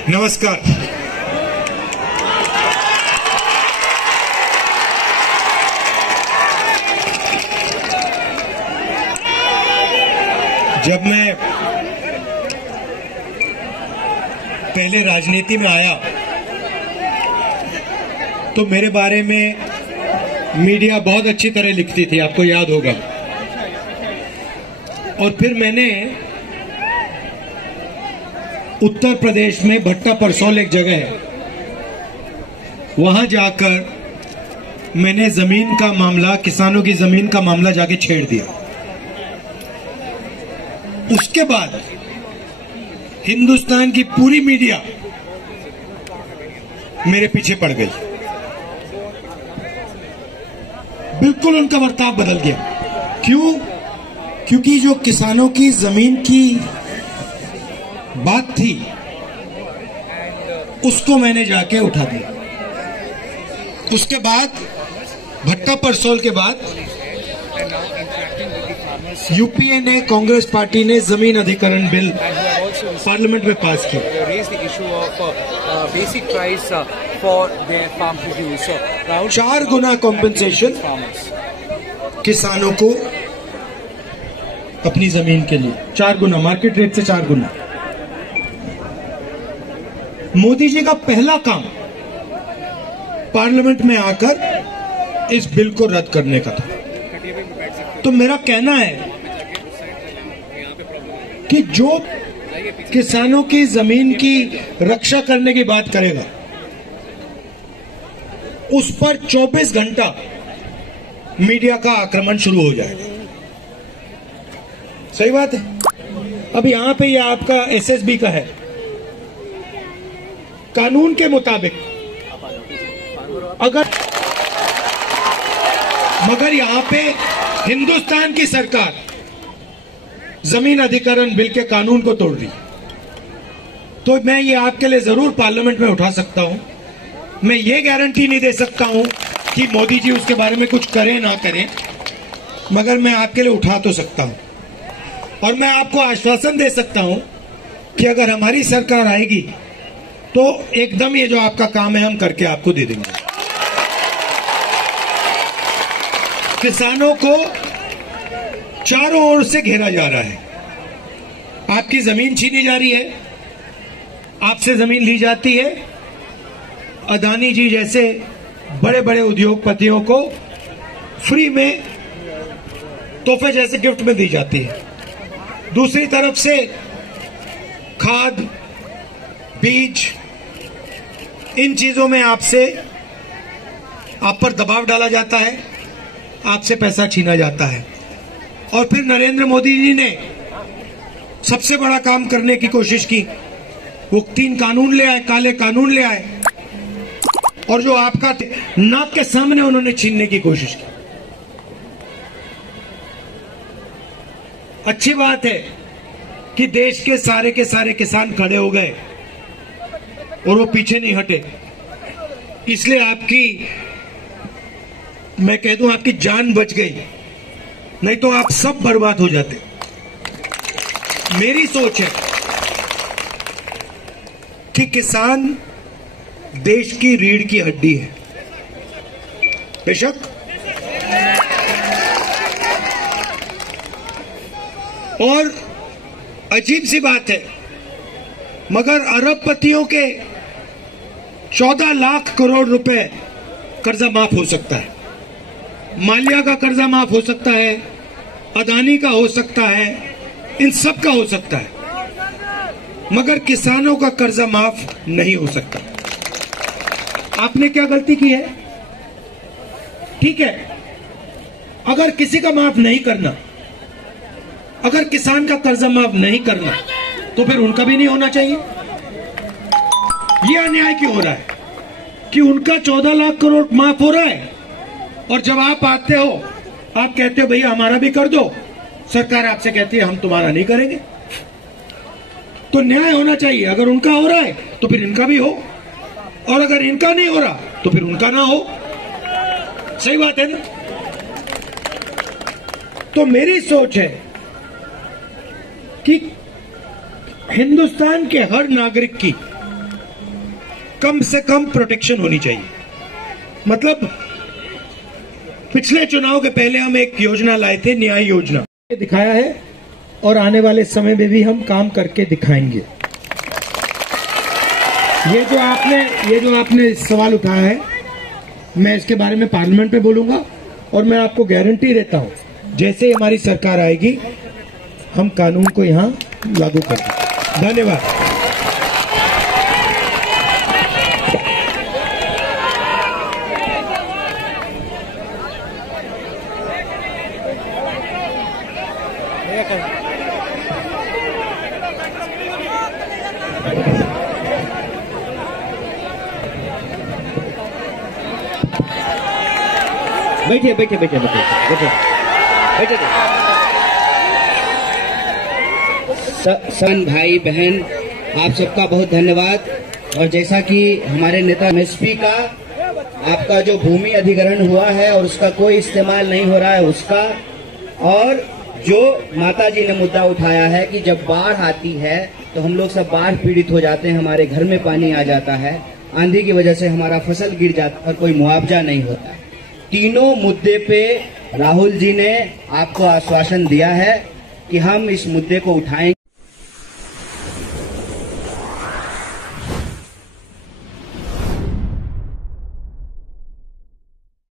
नमस्कार। जब मैं पहले राजनीति में आया तो मेरे बारे में मीडिया बहुत अच्छी तरह लिखती थी, आपको याद होगा। और फिर मैंने उत्तर प्रदेश में भट्टा परसौल एक जगह है, वहां जाकर मैंने जमीन का मामला, किसानों की जमीन का मामला जाके छेड़ दिया। उसके बाद हिंदुस्तान की पूरी मीडिया मेरे पीछे पड़ गई, बिल्कुल उनका बर्ताव बदल गया। क्यों? क्योंकि जो किसानों की जमीन की बात थी उसको मैंने जाके उठा दिया। उसके बाद भट्टा परसौल के बाद यूपीए ने, कांग्रेस पार्टी ने जमीन अधिकरण बिल पार्लियामेंट में पास किया। for their farm produce. 4 Guna compensation किसानों को अपनी जमीन के लिए, 4 गुना, मार्केट रेट से 4 गुना। मोदी जी का पहला काम पार्लियामेंट में आकर इस बिल को रद्द करने का था। तो मेरा कहना है कि जो किसानों की जमीन की रक्षा करने की बात करेगा उस पर 24 घंटा मीडिया का आक्रमण शुरू हो जाएगा। सही बात है। अब यहां पे ये आपका एसएसबी का है, कानून के मुताबिक मगर यहां पे हिंदुस्तान की सरकार जमीन अधिकरण बिल के कानून को तोड़ रही है। तो मैं ये आपके लिए जरूर पार्लियामेंट में उठा सकता हूं। मैं ये गारंटी नहीं दे सकता हूं कि मोदी जी उसके बारे में कुछ करें ना करें, मगर मैं आपके लिए उठा तो सकता हूं। और मैं आपको आश्वासन दे सकता हूं कि अगर हमारी सरकार आएगी तो एकदम ये जो आपका काम है हम करके आपको दे देंगे। किसानों को चारों ओर से घेरा जा रहा है, आपकी जमीन छीनी जा रही है, आपसे जमीन ली जाती है, अदानी जी जैसे बड़े बड़े उद्योगपतियों को फ्री में तोहफे जैसे गिफ्ट में दी जाती है। दूसरी तरफ से खाद, बीज, इन चीजों में आप पर दबाव डाला जाता है, आपसे पैसा छीना जाता है। और फिर नरेंद्र मोदी जी ने सबसे बड़ा काम करने की कोशिश की, वो 3 कानून ले आए, काले कानून ले आए, और जो आपका नाक के सामने उन्होंने छीनने की कोशिश की। अच्छी बात है कि देश के सारे किसान खड़े हो गए और वो पीछे नहीं हटे, इसलिए आपकी, मैं कह दूं, आपकी जान बच गई, नहीं तो आप सब बर्बाद हो जाते। मेरी सोच है कि किसान देश की रीढ़ की हड्डी है। बेशक और अजीब सी बात है, मगर अरबपतियों के 14 लाख करोड़ रुपए कर्जा माफ हो सकता है, माल्या का कर्जा माफ हो सकता है, अदानी का हो सकता है, इन सब का हो सकता है, मगर किसानों का कर्जा माफ नहीं हो सकता। आपने क्या गलती की है? ठीक है, अगर किसी का माफ नहीं करना, अगर किसान का कर्जा माफ नहीं करना, तो फिर उनका भी नहीं होना चाहिए। यह अन्याय क्यों हो रहा है कि उनका 14 लाख करोड़ माफ हो रहा है और जब आप आते हो, आप कहते हो भैया हमारा भी कर दो, सरकार आपसे कहती है हम तुम्हारा नहीं करेंगे। तो न्याय होना चाहिए, अगर उनका हो रहा है तो फिर इनका भी हो, और अगर इनका नहीं हो रहा तो फिर उनका ना हो। सही बात है ना? तो मेरी सोच है कि हिंदुस्तान के हर नागरिक की कम से कम प्रोटेक्शन होनी चाहिए। मतलब पिछले चुनाव के पहले हम एक योजना लाए थे, न्याय योजना दिखाया है और आने वाले समय में भी हम काम करके दिखाएंगे। ये जो आपने सवाल उठाया है, मैं इसके बारे में पार्लियामेंट में बोलूंगा और मैं आपको गारंटी देता हूं जैसे ही हमारी सरकार आएगी हम कानून को यहां लागू कर देंगे। धन्यवाद। बैठिए। सन भाई बहन, आप सबका बहुत धन्यवाद। और जैसा कि हमारे नेता एमएसपी का आपका जो भूमि अधिग्रहण हुआ है और उसका कोई इस्तेमाल नहीं हो रहा है उसका, और जो माता जी ने मुद्दा उठाया है कि जब बाढ़ आती है तो हम लोग सब बाढ़ पीड़ित हो जाते हैं, हमारे घर में पानी आ जाता है, आंधी की वजह से हमारा फसल गिर जाता है और कोई मुआवजा नहीं होता। तीनों मुद्दे पे राहुल जी ने आपको आश्वासन दिया है कि हम इस मुद्दे को उठाएंगे।